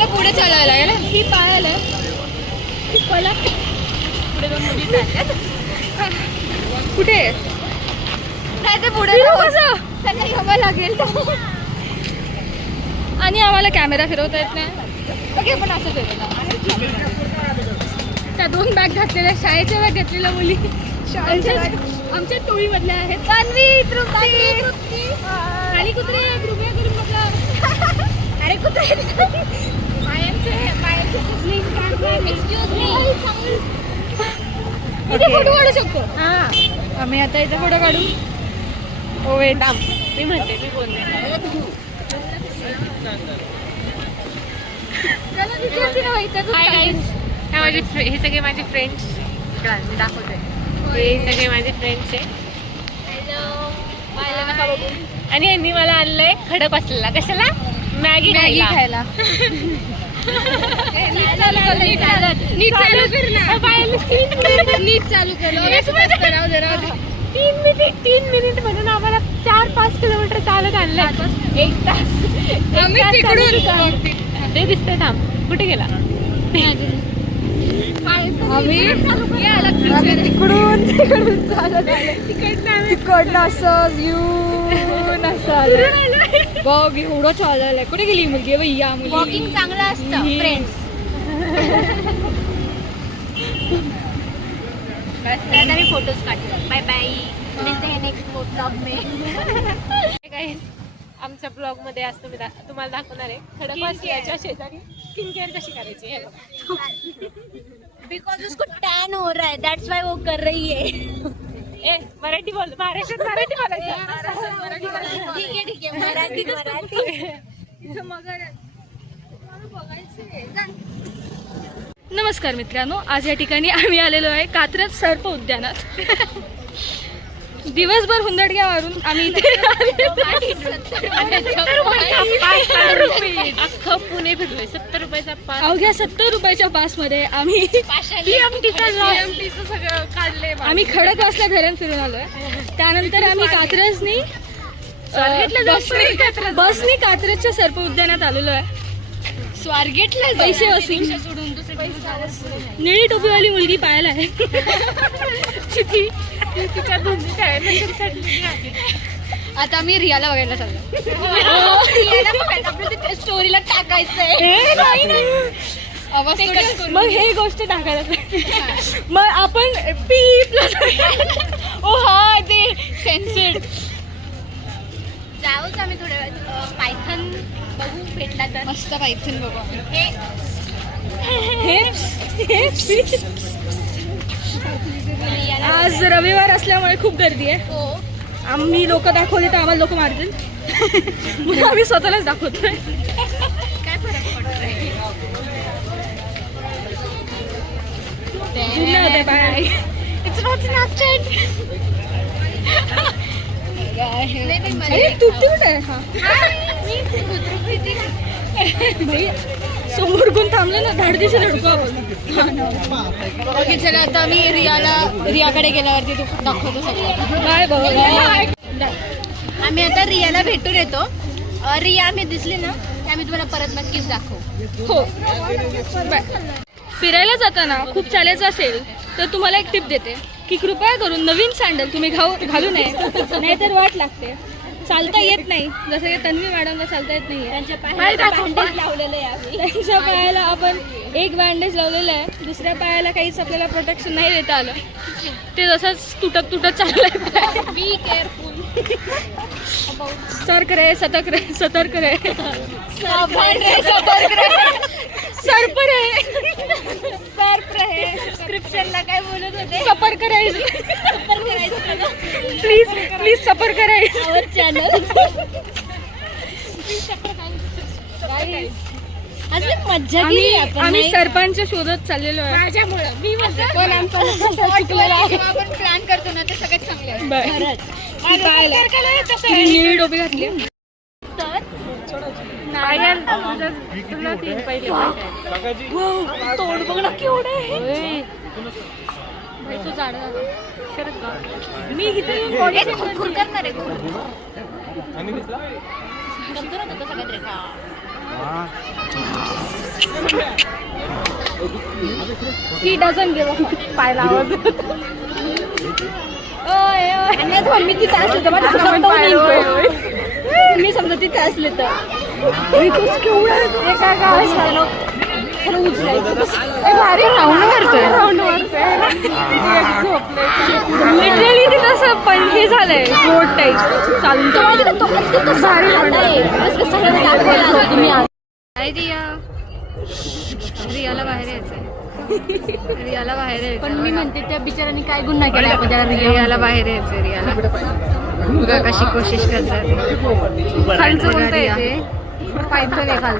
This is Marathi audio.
तुला पुढे चालायला आहे ना, ही पायाला मला पुढे 2 मुली चालल्यात. कुठे नाही ते पुढे त्यांना हवा लागेल आणि आम्हाला कॅमेरा फिरवता येत नाही. ओके पण असं फिरवलं. त्या 2 बॅग घातलेल्या शाळेच्या बॅग घातलेल्या मुली आमच्या टोळीमधल्या आहेत. तान्वी, तृप्ती आणि कुत्रे कृपया करून बघा. अरे कुत्रे इथे फोटो काढू शकतो. आम्ही आता इथे फोटो काढू. हो वेदाम मी म्हणते मी बोलते. हे सगळे माझे फ्रेंड्स मी दाखवते. हे सगळे माझे फ्रेंड्स आहे. आणि यांनी मला आणलंय खडक असलेला. कशाला? मॅगी खायला. नीट चालू केलं. 3 मिनिट म्हणून आम्हाला 4-5 किलोमीटर चालत आणलं. 1 तास. ते दिसतंय. थांब कुठे गेला? आम्ही तिकडून चालत तिकडनं असं येऊन असं बघ एवढं चाललंय. कुठे गेली मुलगी? भैया मुलगी वॉकिंग चांगलं असतं फ्रेंड्स. मी फोटोज काढतो. Bye bye. मिळते हैं नेक्स्ट ब्लॉग में. आमच्या ब्लॉग मध्ये आज तुम्हाला दाखवणार आहे खडकवासल्याच्या शेजारी स्किन केअर कशी करायची है. बिकॉज उसको टैन हो रहा है, दैट्स व्हाई वो कर रही है. ए मराठी बोल. महाराष्ट्रात मराठी बोलायचं. ठीक आहे मराठी. नमस्कार मित्रांनो, आज या ठिकाणी आम्ही आलेलो आहे कात्रज सर्प उद्यानात. दिवसभर हुंदडक्या मारून आम्ही इथे अख्खं पुणे फिरलोय. 70 रुपयाचा पास. अवघ्या 70 रुपयाच्या पास मध्ये आम्ही सगळं काढले. आम्ही खडकवासला धरण फिरून आलोय. त्यानंतर आम्ही कात्रजनी बसनी कात्रजच्या सर्प उद्यानात आलेलो आहे. स्वारगेटला पैसे वसूल सोडून निळी टोपीवाली मुलगी पाहायला आहे. आता मी रियाला बघायला चाललो. स्टोरीला टाकायचंय. मग हे गोष्ट टाकायला मग आपण ओ हा ते सेन्सर्ड जाऊच. आम्ही थोड्या वेळ पायथन बघू भेटला तर. मस्त पायथन बघू. आज रविवार असल्यामुळे खूप गर्दी आहे. आम्ही लोक दाखवले तर आम्हाला लोक मारतील म्हणून आम्ही स्वतःलाच दाखवतोय. काय फरक पडतोय. It's not Snapchat. समोर कोण थांबलं ना धाडदिशी धडको आपण. ओके चला आता मी रियाकडे गेल्यावरती तू दाखवतो सगळं. Bye bye. आम्ही आता रियाला भेटून येतो. रिया आम्ही दिसली ना की आम्ही तुम्हाला परत नक्कीच दाखवू. हो बाय. फिरायला जाताना खूप चालायचं असेल तर तुम्हाला एक टिप देते की कृपया करून नवीन सँडल तुम्ही घालू नये, नाहीतर वाट लागते. चालता येत नाही. जसं की तन्वी मॅडमला चालता येत नाही. त्यांच्या पायाला बँडेज लावलेलं आहे. त्यांच्या पायाला आपण एक बँडेज लावलेलं आहे. दुसऱ्या पायाला काहीच आपल्याला प्रोटेक्शन नाही देता आलं. ते जसंच तुटत चाललंय. Be careful. सतर्क रहे. सर्प रहे. सबस्क्रिप्शनला काय बोलत होते. सफर करायचं. प्लीज सफर करायचं. आवर चॅनल. आम्ही सर्पांच्या शोधत चाललेलो आहे. माझ्यामुळे मी पण आमचा आपण प्लॅन करतो ना ते सगळ्यात चांगले निळी टोपी घातली. तोंड बघ ना केवढं आहे. तो झाड मी इथे करणार आहे. ही डझन गिव्ह अ पायला आवाज मी तिथे असले तर मी समजा तिथे असले तर लिटरली ते तसं पण हे झालंय रोड टाईप चालून रियाला बाहेर यायचंय रियाला बाहेर यायचं पण मी म्हणते त्या बिचारांनी काय गुन्हा केला रियाला बाहेर यायचंय रियाला बघा कशी कोशिश करतात खालचं बोलता येते पायथन आहे खालचं